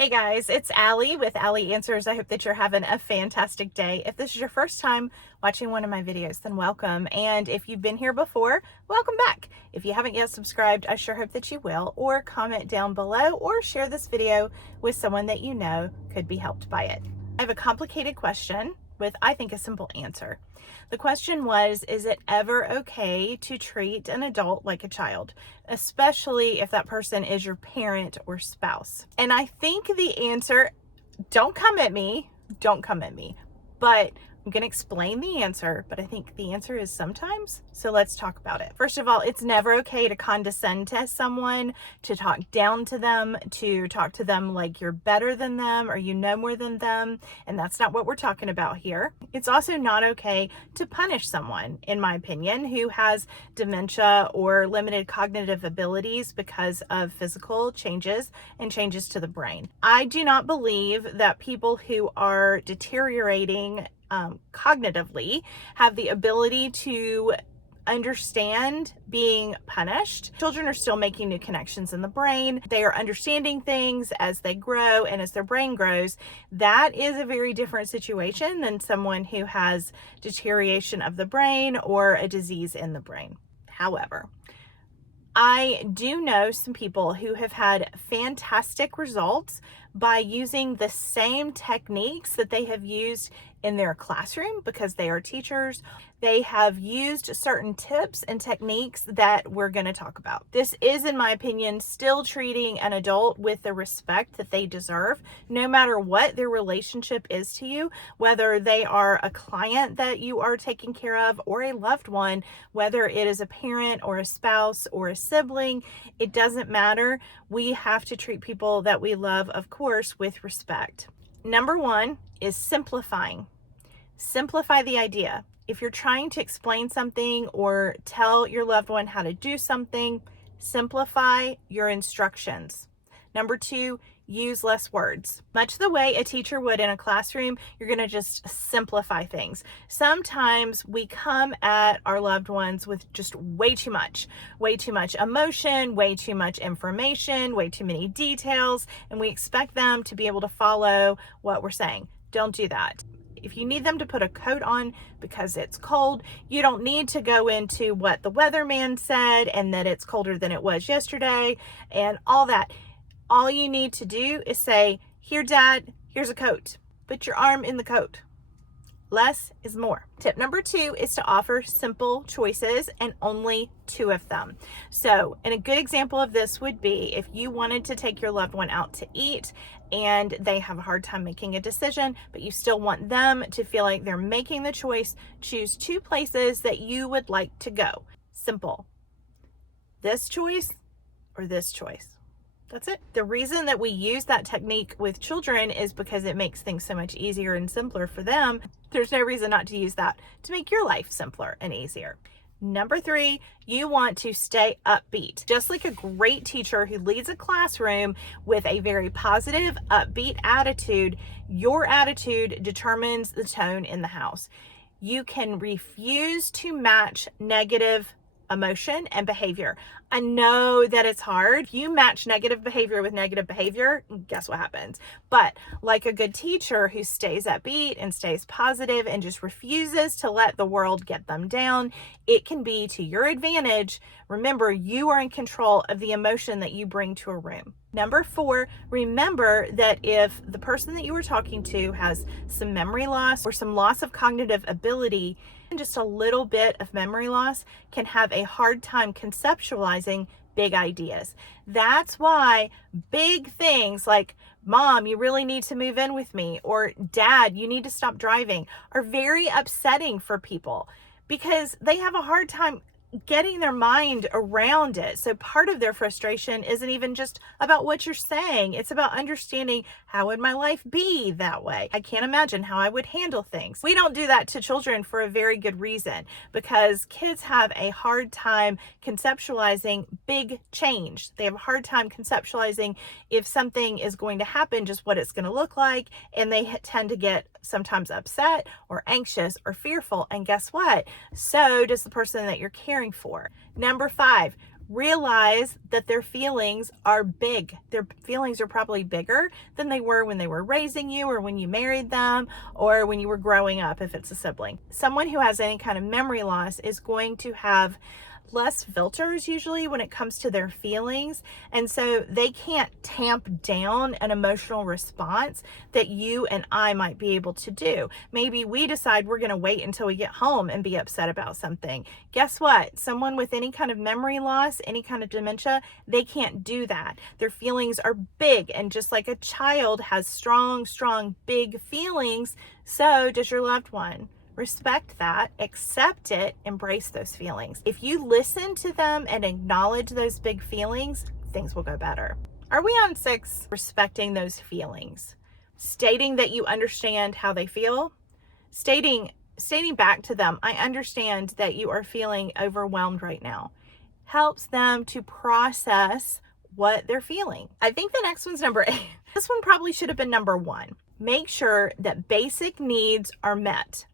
Hey guys, it's Allie with Allie Answers. I hope that you're having a fantastic day. If this is your first time watching one of my videos, then welcome. And if you've been here before, welcome back. If you haven't yet subscribed, I sure hope that you will, or comment down below or share this video with someone that you know could be helped by it. I have a complicated question with, I think, a simple answer. The question was, is it ever okay to treat an adult like a child, especially if that person is your parent or spouse? And I think the answer, don't come at me, but I'm going to explain the answer, but I think the answer is sometimes. So let's talk about it. First of all, it's never okay to condescend to someone, to talk down to them, to talk to them like you're better than them or you know more than them. And that's not what we're talking about here. It's also not okay to punish someone, in my opinion, who has dementia or limited cognitive abilities because of physical changes and changes to the brain. I do not believe that people who are deteriorating cognitively have the ability to understand being punished. Children are still making new connections in the brain. They are understanding things as they grow and as their brain grows. That is a very different situation than someone who has deterioration of the brain or a disease in the brain. However, I do know some people who have had fantastic results by using the same techniques that they have used in their classroom because they are teachers. They have used certain tips and techniques that we're going to talk about. This is, in my opinion, still treating an adult with the respect that they deserve, no matter what their relationship is to you, whether they are a client that you are taking care of or a loved one, whether it is a parent or a spouse or a sibling, it doesn't matter. We have to treat people that we love, of course, with respect. Number one is simplifying. Simplify the idea. If you're trying to explain something or tell your loved one how to do something, simplify your instructions. Number two, use less words. Much the way a teacher would in a classroom, you're going to just simplify things. Sometimes we come at our loved ones with just way too much emotion, way too much information, way too many details, and we expect them to be able to follow what we're saying. Don't do that. If you need them to put a coat on because it's cold, you don't need to go into what the weatherman said and that it's colder than it was yesterday and all that. All you need to do is say, here, Dad, here's a coat. Put your arm in the coat. Less is more. Tip number two is to offer simple choices and only two of them. So, and a good example of this would be if you wanted to take your loved one out to eat and they have a hard time making a decision, but you still want them to feel like they're making the choice, choose two places that you would like to go. Simple. This choice or this choice. That's it. The reason that we use that technique with children is because it makes things so much easier and simpler for them. There's no reason not to use that to make your life simpler and easier. Number three, you want to stay upbeat. Just like a great teacher who leads a classroom with a very positive, upbeat attitude, your attitude determines the tone in the house. You can refuse to match negative emotion and behavior. I know that it's hard. If you match negative behavior with negative behavior, guess what happens? But like a good teacher who stays upbeat and stays positive and just refuses to let the world get them down, it can be to your advantage. Remember, you are in control of the emotion that you bring to a room. Number four, remember that if the person that you were talking to has some memory loss or some loss of cognitive ability, just a little bit of memory loss can have a hard time conceptualizing big ideas. That's why big things like, Mom, you really need to move in with me, or Dad, you need to stop driving, are very upsetting for people because they have a hard time getting their mind around it. So part of their frustration isn't even just about what you're saying. It's about understanding, how would my life be that way? I can't imagine how I would handle things. We don't do that to children for a very good reason, because kids have a hard time conceptualizing big change. They have a hard time conceptualizing if something is going to happen, just what it's going to look like. And they tend to get sometimes upset or anxious or fearful. And guess what? So does the person that you're caring for. Number five, realize that their feelings are big. Their feelings are probably bigger than they were when they were raising you, or when you married them, or when you were growing up, if it's a sibling. Someone who has any kind of memory loss is going to have less filters usually when it comes to their feelings, and so they can't tamp down an emotional response that you and I might be able to do. Maybe we decide we're going to wait until we get home and be upset about something. Guess what? Someone with any kind of memory loss, any kind of dementia, they can't do that. Their feelings are big, and just like a child has strong, big feelings, so does your loved one. Respect that, accept it, embrace those feelings. If you listen to them and acknowledge those big feelings, things will go better. Are we on 6? Respecting those feelings. Stating that you understand how they feel. Stating back to them, I understand that you are feeling overwhelmed right now. Helps them to process what they're feeling. I think the next one's number 8. This one probably should have been number 1. Make sure that basic needs are met.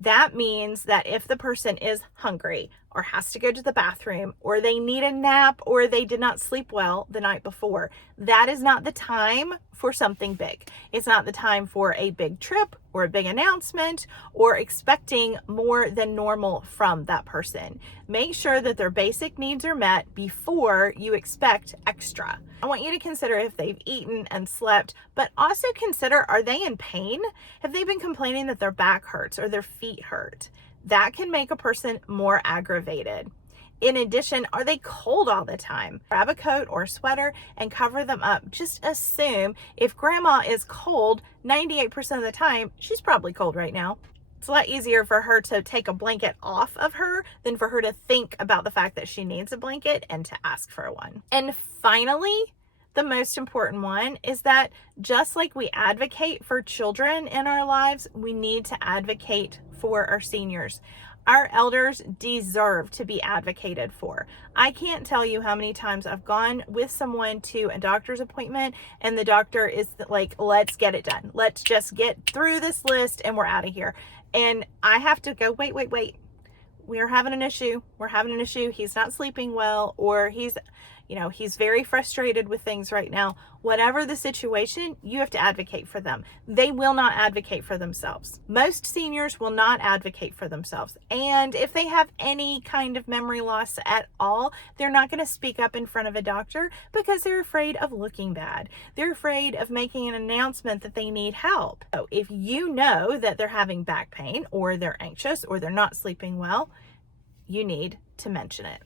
That means that if the person is hungry, or has to go to the bathroom, or they need a nap, or they did not sleep well the night before, that is not the time for something big. It's not the time for a big trip or a big announcement or expecting more than normal from that person. Make sure that their basic needs are met before you expect extra. I want you to consider if they've eaten and slept, but also consider, are they in pain? Have they been complaining that their back hurts or their feet hurt? That can make a person more aggravated. In addition, are they cold all the time? Grab a coat or sweater and cover them up. Just assume if grandma is cold 98% of the time, she's probably cold right now. It's a lot easier for her to take a blanket off of her than for her to think about the fact that she needs a blanket and to ask for one. And finally, the most important one is that just like we advocate for children in our lives, we need to advocate for our seniors. Our elders deserve to be advocated for. I can't tell you how many times I've gone with someone to a doctor's appointment and the doctor is like, let's get it done. Let's just get through this list and we're out of here. And I have to go, wait. We're having an issue. He's not sleeping well, or he's very frustrated with things right now. Whatever the situation, you have to advocate for them. They will not advocate for themselves. Most seniors will not advocate for themselves. And if they have any kind of memory loss at all, they're not going to speak up in front of a doctor because they're afraid of looking bad. They're afraid of making an announcement that they need help. So if you know that they're having back pain, or they're anxious, or they're not sleeping well, you need to mention it.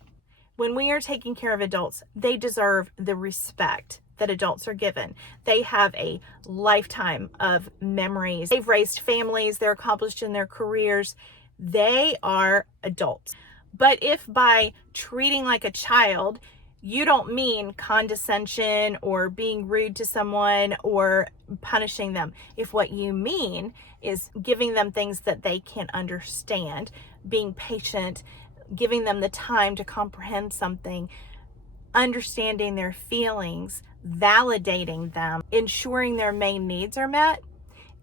When we are taking care of adults, they deserve the respect that adults are given. They have a lifetime of memories. They've raised families. They're accomplished in their careers. They are adults. But if by treating like a child, you don't mean condescension or being rude to someone or punishing them. If what you mean is giving them things that they can understand, being patient, giving them the time to comprehend something, understanding their feelings, validating them, ensuring their main needs are met,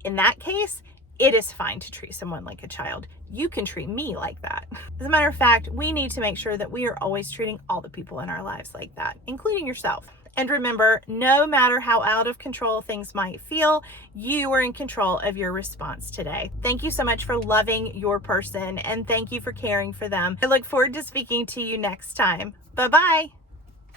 in that case, it is fine to treat someone like a child. You can treat me like that. As a matter of fact, we need to make sure that we are always treating all the people in our lives like that, including yourself. And remember, no matter how out of control things might feel, you are in control of your response today. Thank you so much for loving your person, and thank you for caring for them. I look forward to speaking to you next time. Bye-bye.